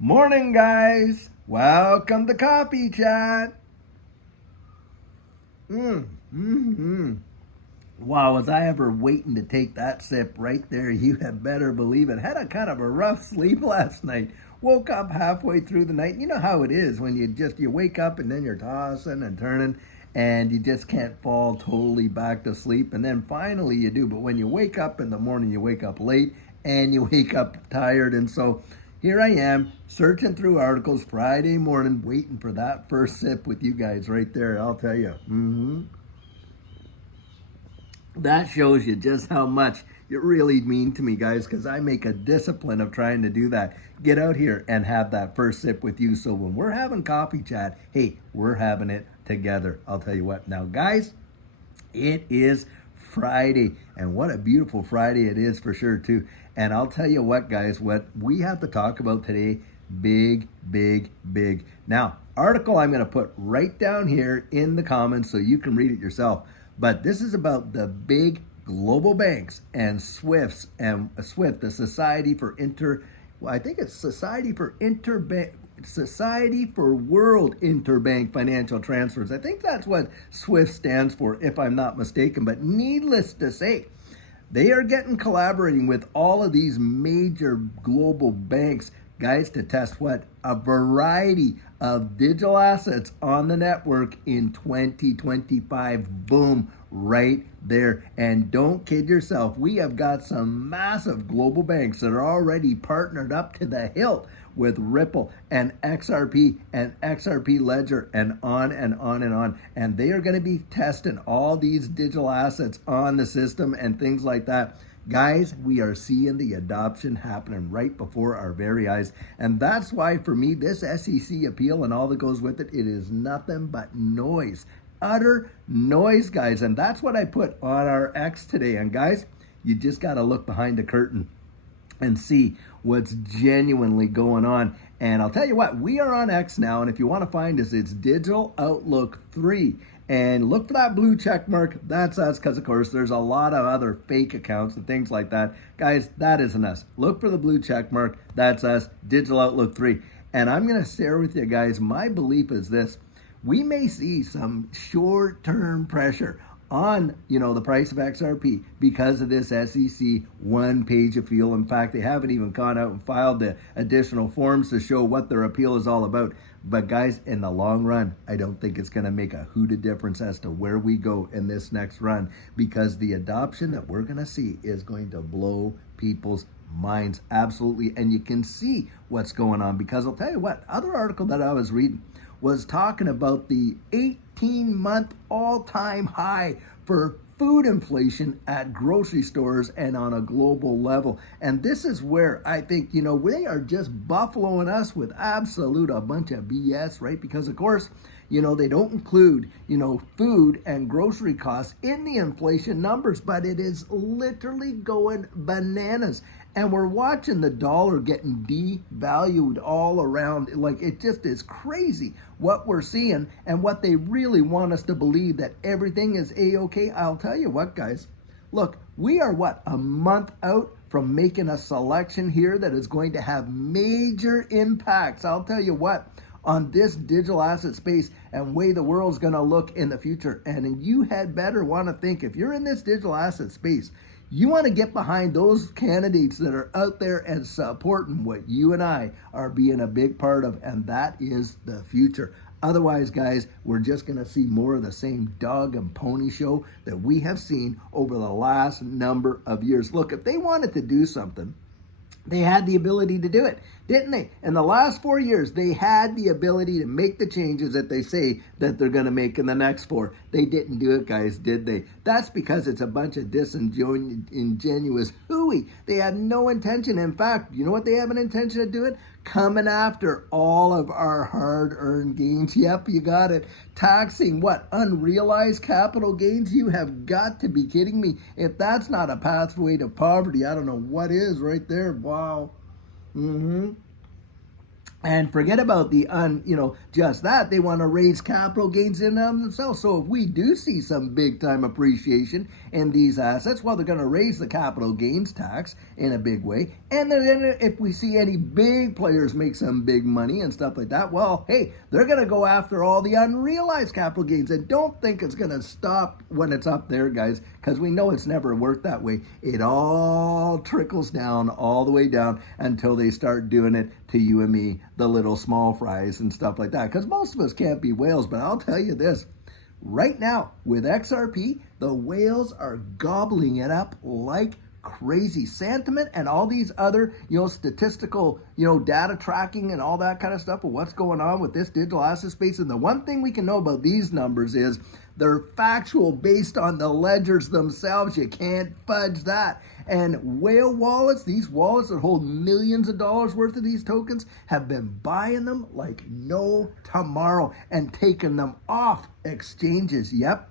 Morning, guys. Welcome to Coffee Chat. Mm-hmm. Wow, was I ever waiting to take that sip right there? You had better believe it. Had a kind of a rough sleep last night. Woke up halfway through the night. You know how it is when you wake up and then you're tossing and turning and you just can't fall totally back to sleep, and then finally you do. But when you wake up in the morning, you wake up late and you wake up tired, and so here I am searching through articles Friday morning, waiting for that first sip with you guys right there. I'll tell you. That shows you just how much you really mean to me, guys, because I make a discipline of trying to do that. Get out here and have that first sip with you. So when we're having coffee chat, hey, we're having it together. I'll tell you what. Now, guys, it is Friday, and what a beautiful Friday it is for sure, too. And I'll tell you what, guys, what we have to talk about today, big, big, big. Now, article I'm going to put right down here in the comments so you can read it yourself. But this is about the big global banks and SWIFTs and SWIFT, the Society for Society for World Interbank Financial Transfers. I think that's what SWIFT stands for, if I'm not mistaken. But needless to say, they are collaborating with all of these major global banks, guys, to test what? A variety of digital assets on the network in 2025. Boom, right there. And don't kid yourself, we have got some massive global banks that are already partnered up to the hilt with Ripple and XRP Ledger and on and on and on. And they are going to be testing all these digital assets on the system and things like that. Guys, we are seeing the adoption happening right before our very eyes. And that's why, for me, this SEC appeal and all that goes with it, it is nothing but noise. Utter noise, guys. And that's what I put on our X today. And guys, you just got to look behind the curtain and see what's genuinely going on. And I'll tell you what, we are on X now, and if you want to find us, it's Digital Outlook 3. And look for that blue check mark. That's us, because of course there's a lot of other fake accounts and things like that. Guys, that isn't us. Look for the blue check mark. That's us, Digital Outlook 3. And I'm going to share with you guys, my belief is this: we may see some short-term pressure on, the price of XRP because of this SEC one-page appeal. In fact, they haven't even gone out and filed the additional forms to show what their appeal is all about. But guys, in the long run, I don't think it's going to make a hoot of difference as to where we go in this next run, because the adoption that we're going to see is going to blow people's minds absolutely. And you can see what's going on, because I'll tell you what, other article that I was reading was talking about the 18-month all-time high for food inflation at grocery stores and on a global level. And this is where I think, they are just buffaloing us with absolute a bunch of BS, right? Because of course, they don't include, food and grocery costs in the inflation numbers, but it is literally going bananas. And we're watching the dollar getting devalued all around. Like, it just is crazy what we're seeing, and what they really want us to believe, that everything is A-okay. I'll tell you what, guys. Look, we are a month out from making a selection here that is going to have major impacts. I'll tell you what, on this digital asset space and way the world's going to look in the future. And you had better want to think, if you're in this digital asset space, you want to get behind those candidates that are out there and supporting what you and I are being a big part of, and that is the future. Otherwise, guys, we're just going to see more of the same dog and pony show that we have seen over the last number of years. Look, if they wanted to do something, they had the ability to do it, didn't they? In the last 4 years, they had the ability to make the changes that they say that they're going to make in the next 4. They didn't do it, guys, did they? That's because it's a bunch of disingenuous hooey. They had no intention. In fact, you know what they have an intention of doing? Coming after all of our hard-earned gains. Yep, you got it. Taxing what? Unrealized capital gains? You have got to be kidding me. If that's not a pathway to poverty, I don't know what is right there. Wow. And forget about just that. They want to raise capital gains in them themselves. So if we do see some big time appreciation in these assets, well, they're going to raise the capital gains tax in a big way. And then if we see any big players make some big money and stuff like that, well, hey, they're going to go after all the unrealized capital gains. And don't think it's going to stop when it's up there, guys, because we know it's never worked that way. It all trickles down all the way down until they start doing it to you and me, the little small fries and stuff like that, because most of us can't be whales. But I'll tell you this, right now with XRP, the whales are gobbling it up like crazy. Sentiment and all these other statistical data tracking and all that kind of stuff of what's going on with this digital asset space. And the one thing we can know about these numbers is they're factual, based on the ledgers themselves. You can't fudge that. And whale wallets, these wallets that hold millions of dollars worth of these tokens, have been buying them like no tomorrow and taking them off exchanges. Yep.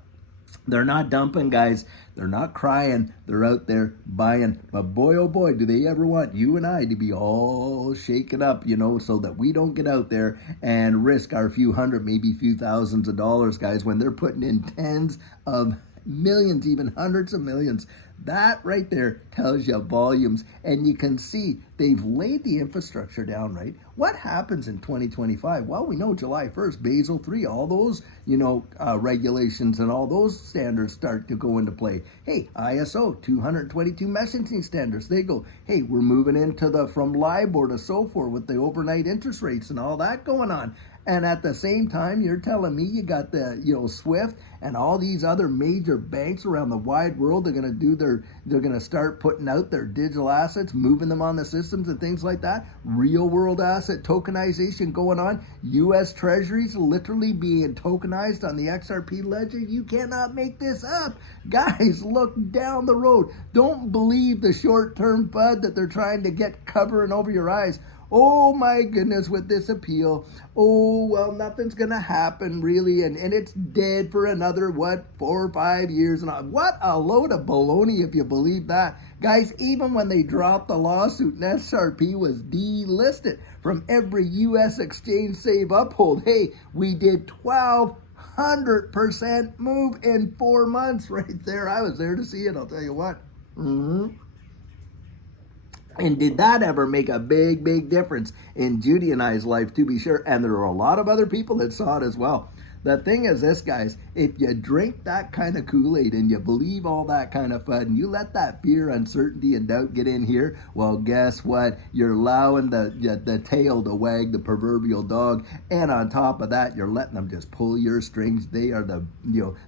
They're not dumping, guys. They're not crying. They're out there buying. But boy, oh boy, do they ever want you and I to be all shaken up, so that we don't get out there and risk our few hundred, maybe few thousands of dollars, guys, when they're putting in tens of millions, even hundreds of millions. That right there tells you volumes. And you can see they've laid the infrastructure down, right? What happens in 2025? Well, we know July 1st, Basel III, all those, regulations and all those standards start to go into play. Hey, ISO 222 messaging standards, they go, hey, we're moving into from LIBOR to SOFR with the overnight interest rates and all that going on. And at the same time, you're telling me you got the, SWIFT and all these other major banks around the wide world. They're going to start putting out their digital assets, moving them on the systems and things like that. Real world asset tokenization going on. U.S. Treasuries literally being tokenized on the XRP ledger. You cannot make this up. Guys, look down the road. Don't believe the short-term FUD that they're trying to get covering over your eyes. Oh my goodness, with this appeal, oh, well, nothing's going to happen really, and it's dead for another, 4 or 5 years. And what a load of baloney if you believe that. Guys, even when they dropped the lawsuit and XRP was delisted from every U.S. exchange save uphold, hey, we did 1,200% move in 4 months right there. I was there to see it, I'll tell you what. And did that ever make a big, big difference in Judy and I's life, to be sure? And there were a lot of other people that saw it as well. The thing is this, guys, if you drink that kind of Kool-Aid and you believe all that kind of fun, and you let that fear, uncertainty, and doubt get in here, well, guess what? You're allowing the tail to wag the proverbial dog, and on top of that, you're letting them just pull your strings. They are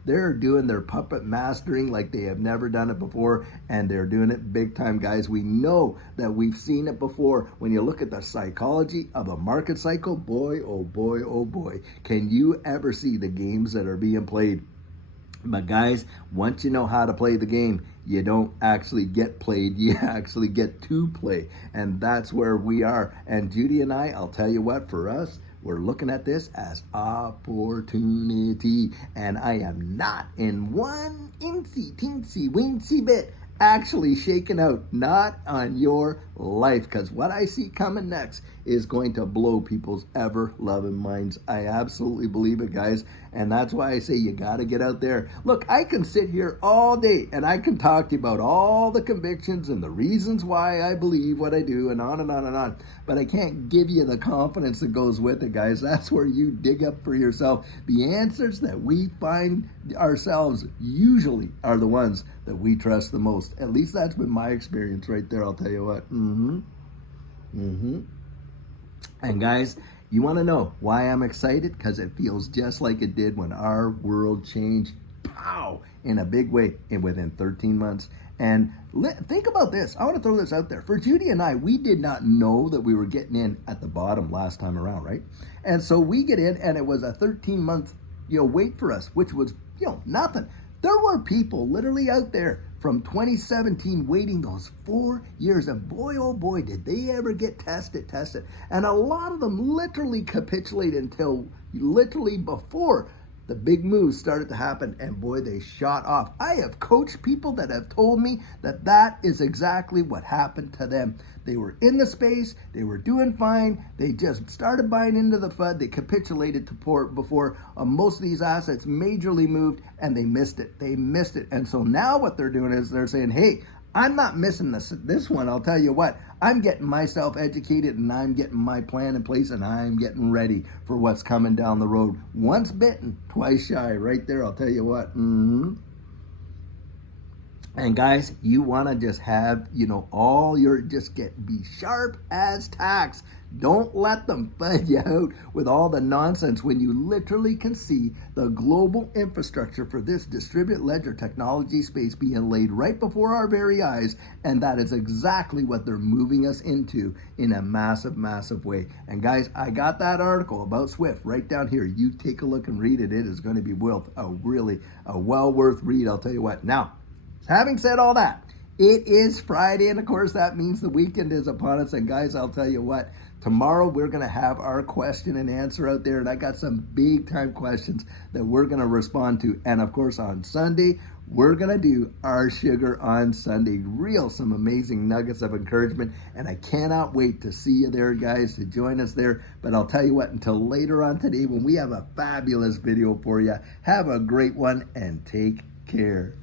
they're doing their puppet mastering like they have never done it before, and they're doing it big time, guys. We know that we've seen it before. When you look at the psychology of a market cycle, boy, oh boy, oh boy, can you ever see the games that are being played. But guys, once you know how to play the game, you don't actually get played, you actually get to play. And that's where we are. And Judy and I'll tell you what, for us, we're looking at this as opportunity. And I am not in one incy teensy weensy bit actually shaken out, not on your life, because what I see coming next is going to blow people's ever-loving minds. I absolutely believe it, guys, and that's why I say you got to get out there. Look, I can sit here all day, and I can talk to you about all the convictions and the reasons why I believe what I do, and on and on and on, but I can't give you the confidence that goes with it, guys. That's where you dig up for yourself. The answers that we find ourselves usually are the ones that we trust the most. At least that's been my experience right there, I'll tell you what. And guys, you want to know why I'm excited? Because it feels just like it did when our world changed, pow, in a big way within 13 months. And think about this. I want to throw this out there. For Judy and I, we did not know that we were getting in at the bottom last time around, right? And so we get in, and it was a 13-month, wait for us, which was, nothing. There were people literally out there from 2017 waiting those 4 years, and boy, oh boy, did they ever get tested. And a lot of them literally capitulated until literally before the big moves started to happen, and boy, they shot off. I have coached people that have told me that that is exactly what happened to them. They were in the space, they were doing fine, they just started buying into the FUD, they capitulated to port before most of these assets majorly moved, and they missed it. They missed it. And so now what they're doing is they're saying, hey, I'm not missing this one. I'll tell you what, I'm getting myself educated, and I'm getting my plan in place, and I'm getting ready for what's coming down the road. Once bitten, twice shy, right there. I'll tell you what. And guys, you want to just have, all your, be sharp as tacks. Don't let them fud you out with all the nonsense when you literally can see the global infrastructure for this distributed ledger technology space being laid right before our very eyes. And that is exactly what they're moving us into in a massive, massive way. And guys, I got that article about Swift right down here. You take a look and read it. It is going to be a well worth read. I'll tell you what. Now, having said all that, it is Friday, and of course that means the weekend is upon us. And guys, I'll tell you what, tomorrow we're going to have our question and answer out there, and I got some big time questions that we're going to respond to. And of course on Sunday, we're going to do our Sugar on Sunday. Some amazing nuggets of encouragement, and I cannot wait to see you there, guys, to join us there. But I'll tell you what, until later on today when we have a fabulous video for you, have a great one and take care.